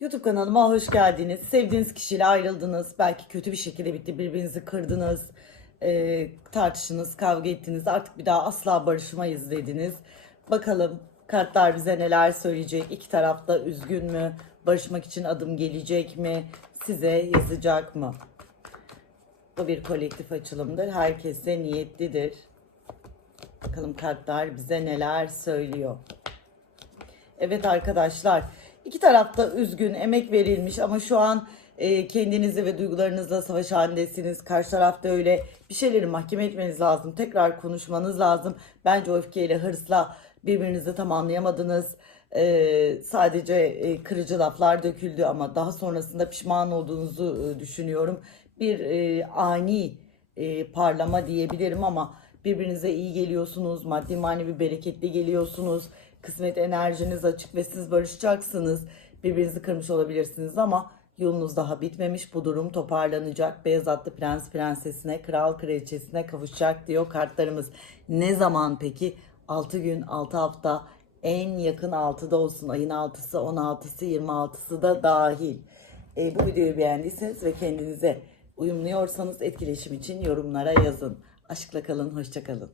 YouTube kanalıma hoş geldiniz. Sevdiğiniz kişiyle ayrıldınız. Belki kötü bir şekilde bitti. Birbirinizi kırdınız. e, tartışınız, kavga ettiniz. Artık bir daha asla barışmayız dediniz. Bakalım kartlar bize neler söyleyecek? İki taraf da üzgün mü? Barışmak için adım gelecek mi? Size yazacak mı? Bu bir kolektif açılımdır. Herkese niyetlidir. Bakalım kartlar bize neler söylüyor. Evet arkadaşlar iki tarafta üzgün emek verilmiş ama şu an e, kendinizi ve duygularınızla savaş halindesiniz. Karşı tarafta öyle bir şeyleri mahkeme etmeniz lazım. Tekrar konuşmanız lazım. Bence o öfkeyle hırsla birbirinizi tam anlayamadınız. E, sadece e, kırıcı laflar döküldü ama daha sonrasında pişman olduğunuzu e, düşünüyorum. Bir e, ani e, parlama diyebilirim ama birbirinize iyi geliyorsunuz. Maddi manevi bereketli geliyorsunuz. Kısmet enerjiniz açık ve siz barışacaksınız. Birbirinizi kırmış olabilirsiniz ama yolunuz daha bitmemiş. Bu durum toparlanacak. Beyaz atlı prens prensesine, kral kraliçesine kavuşacak diyor kartlarımız. Ne zaman peki? 6 gün, 6 hafta en yakın 6'da olsun. Ayın 6'sı, 16'sı, 26'sı da dahil. E, bu videoyu beğendiyseniz ve kendinize uyumluyorsanız etkileşim için yorumlara yazın. Aşkla kalın, hoşça kalın.